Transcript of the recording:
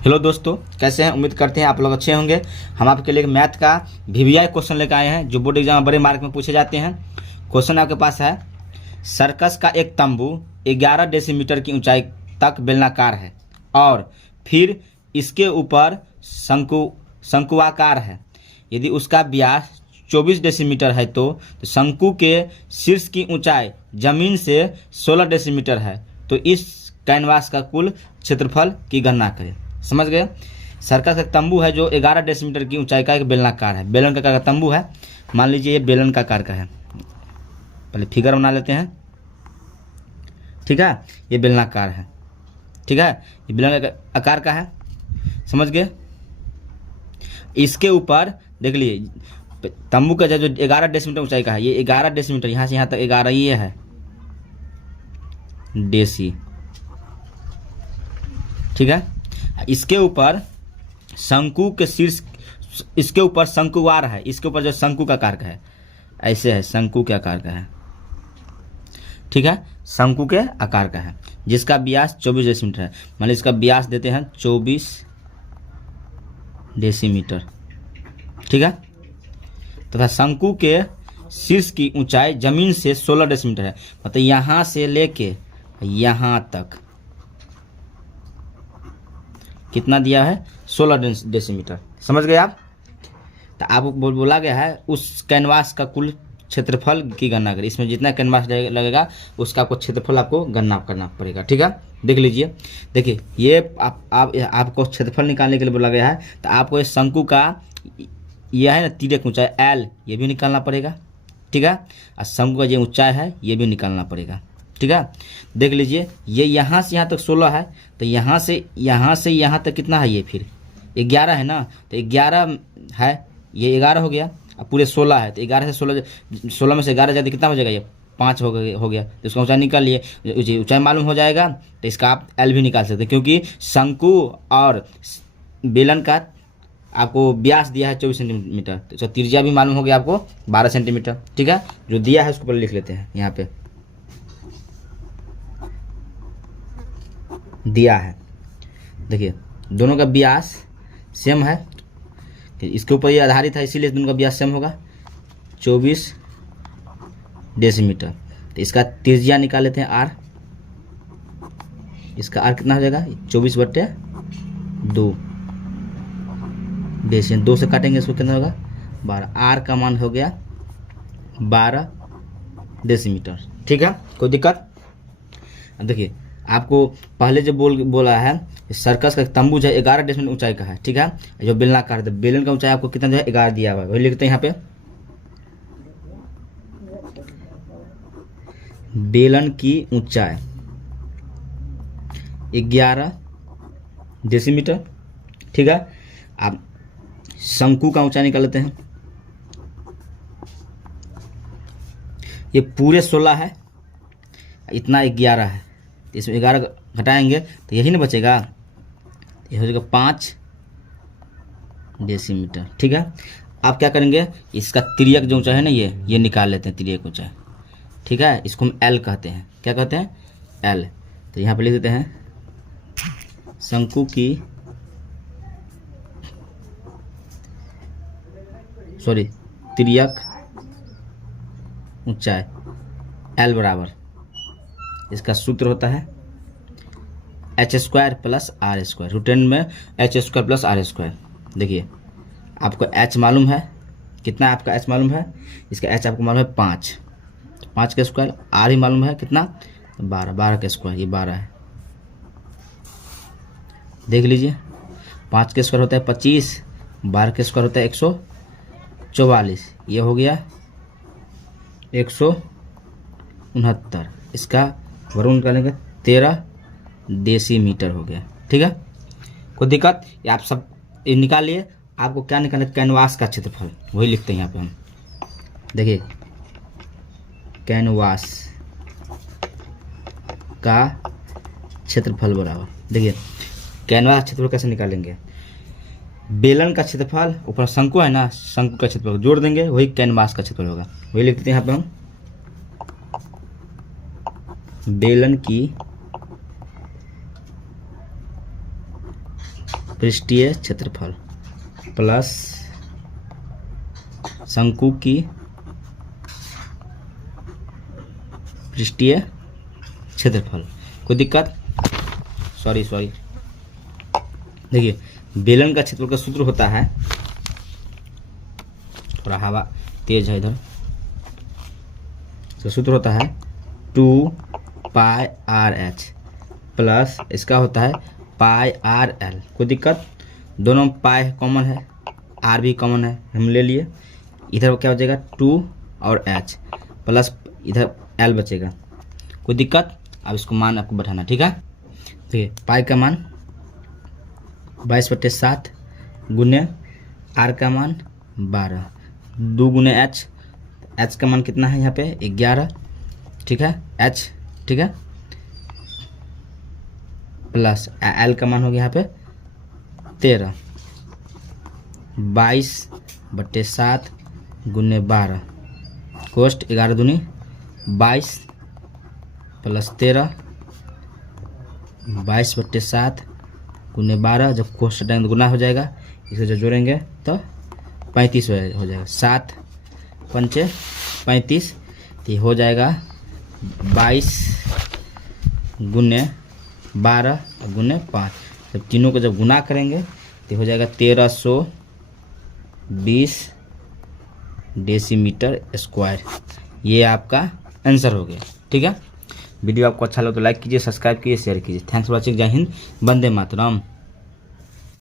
Hello दोस्तों, कैसे हैं? उम्मीद करते हैं आप लोग अच्छे होंगे। हम आपके लिए मैथ का वीवीआई क्वेश्चन लेकर आए हैं जो बोर्ड एग्जाम में बड़े मार्क में पूछे जाते हैं। क्वेश्चन आपके पास है, सर्कस का एक तंबू 11 डेसीमीटर की ऊंचाई तक बेलनाकार है और फिर इसके ऊपर शंकुआकार है। यदि उसका व्यास 24 डेसीमीटर है तो शंकु के शीर्ष की ऊंचाई जमीन से 16 डेसीमीटर है, तो इस कैनवास का कुल क्षेत्रफल की गणना करें। समझ गए? सर्कस का तंबू है जो 11 डेसीमीटर की ऊंचाई का एक बेलनाकार है। बेलन का तंबू है, मान लीजिए ये बेलन का आकार का है। पहले फिगर बना लेते हैं, ठीक है। ये बेलनाकार है, ठीक है। ये बेलन का आकार का है, समझ गए। इसके ऊपर देख लीजिए तंबू का जो 11 डेसीमीटर ऊंचाई का है, ये 11 डेसीमीटर, यहाँ से यहाँ तक 11 ये है डेसी, ठीक है। इसके ऊपर शंकु के शीर्ष, इसके ऊपर शंकुवार है, इसके ऊपर जो शंकु का आकार का है, ऐसे है, शंकु के आकार का है, ठीक है। शंकु के आकार का है जिसका व्यास 24 डेसीमीटर है। मान इसका व्यास देते हैं 24 डेसीमीटर, ठीक है। तथा शंकु के शीर्ष की ऊंचाई जमीन से 16 डेसीमीटर है। मतलब यहाँ से लेके यहाँ तक कितना दिया है? 16 डेसीमीटर। समझ गए आप? तो आपको बोला गया है उस कैनवास का कुल क्षेत्रफल की गणना करें। इसमें जितना कैनवास लगेगा उसका आपको क्षेत्रफल आपको गणना करना पड़ेगा, ठीक है। देख लीजिए, देखिए ये आपको क्षेत्रफल निकालने के लिए बोला गया है। तो आपको ये शंकु का यह है ना तिर्यक ऊंचाई एल, ये भी निकालना पड़ेगा, ठीक है। और शंकु का जो ऊंचाई है ये भी निकालना पड़ेगा, ठीक है। देख लीजिए ये यहाँ से यहाँ तक 16 है, तो यहाँ से यहाँ तक कितना है? ये फिर 11 है ना, तो 11 है, ये 11 हो गया। अब पूरे 16 है, तो 11 से 16 में से 11 जाते कितना हो जाएगा? ये 5 हो गया। तो इसका ऊंचाई निकाल लिए, ऊंचाई मालूम हो जाएगा तो इसका आप एल भी निकाल सकते हैं, क्योंकि शंकु और बेलन का आपको व्यास दिया है 24 सेंटीमीटर, तो इसका त्रिज्या भी मालूम हो गया आपको 12 सेंटीमीटर, ठीक है। जो दिया है उसको पहले लिख लेते हैं, यहाँ पे दिया है। देखिए दोनों का व्यास सेम है, इसके ऊपर ये आधारित है, इसीलिए दोनों का व्यास सेम होगा 24 डेसीमीटर। तो इसका त्रिज्या निकाल लेते हैं आर। इसका आर कितना हो जाएगा? 24/2 डेसीमीटर। 2 से काटेंगे इसको कितना होगा? 12। आर का मान हो गया 12 डेसीमीटर, ठीक है। कोई दिक्कत? देखिए आपको पहले जो बोला है सर्कस का तंबू जो 11 डेसीमीटर ऊंचाई का है, ठीक है। जो बेलनाकार है, बेलन का ऊंचाई आपको कितना जो है 11 दिया हुआ है, वही लिखते हैं यहाँ पे। बेलन की ऊंचाई 11 डेसीमीटर, ठीक है। आप शंकु का ऊंचाई निकाल लेते हैं। ये पूरे 16 है, इतना 11 है, इसमें 11 घटाएंगे तो यही ना बचेगा, ये हो जाएगा 5 डेसीमीटर, ठीक है। आप क्या करेंगे? इसका तिर्यक जो ऊंचाई है ना, ये निकाल लेते हैं, तिर्यक ऊंचाई, ठीक है। इसको हम एल कहते हैं। क्या कहते हैं? एल। तो यहाँ पे लिख देते हैं शंकु की, सॉरी, तिर्यक ऊंचाई एल बराबर, इसका सूत्र होता है h² + r²। रूट में h² + r²। देखिए आपको h मालूम है, कितना आपका h मालूम है? इसका h आपको मालूम है 5, 5 का स्क्वायर। r ही मालूम है कितना? 12, 12 का स्क्वायर, ये 12 है। देख लीजिए 5 का स्क्वायर होता है 25, 12 का स्क्वायर होता है 144, ये हो गया 169। इसका वर्ग निकालेंगे 13 डेसीमीटर हो गया, ठीक है। कोई दिक्कत? ये आप सब ये निकाल लिए। आपको क्या निकालना? कैनवास का क्षेत्रफल, वही लिखते हैं यहाँ पे हम। देखिए कैनवास का क्षेत्रफल बराबर, देखिए कैनवास क्षेत्रफल कैसे निकालेंगे? बेलन का क्षेत्रफल ऊपर शंकु है ना, शंकु का क्षेत्रफल जोड़ देंगे, वही कैनवास का क्षेत्रफल होगा, वही लिखते हैं यहाँ पे हम। बेलन की पृष्ठीय क्षेत्रफल प्लस शंकु की पृष्ठीय क्षेत्रफल। कोई दिक्कत? सॉरी देखिए बेलन का क्षेत्रफल का सूत्र होता है, थोड़ा हवा तेज है इधर, तो सूत्र होता है 2πr/h प्लस इसका होता है πr/l। कोई दिक्कत? दोनों में पाई कॉमन है, आर भी कॉमन है, हम ले लिए। इधर क्या बचेगा 2 और h प्लस इधर l बचेगा। कोई दिक्कत? अब इसको मान आपको बैठाना, ठीक है। देखिए पाई का मान 22/7 गुने r का मान 12, 2 गुने h का मान कितना है यहाँ पे 11, ठीक है, h ठीक है, प्लस l का मान हो गया यहाँ पे 13, 22/7 गुने 12 कोष्ट 11 दूनी 22 प्लस 13 22/7 गुने 12, जब कोष्ट हटाएंगे तो गुना हो जाएगा, इसे जब जोड़ेंगे तो 35 हो जाएगा, 7 पंचे 35, तो हो जाएगा 22 गुने 12 गुने 5। जब तीनों को जब गुना करेंगे तो हो जाएगा 1320 डेसीमीटर स्क्वायर। ये आपका आंसर हो गया, ठीक है। वीडियो आपको अच्छा लगे तो लाइक कीजिए, सब्सक्राइब कीजिए, शेयर कीजिए। Thanks for watching. जय हिंद, वंदे मातरम।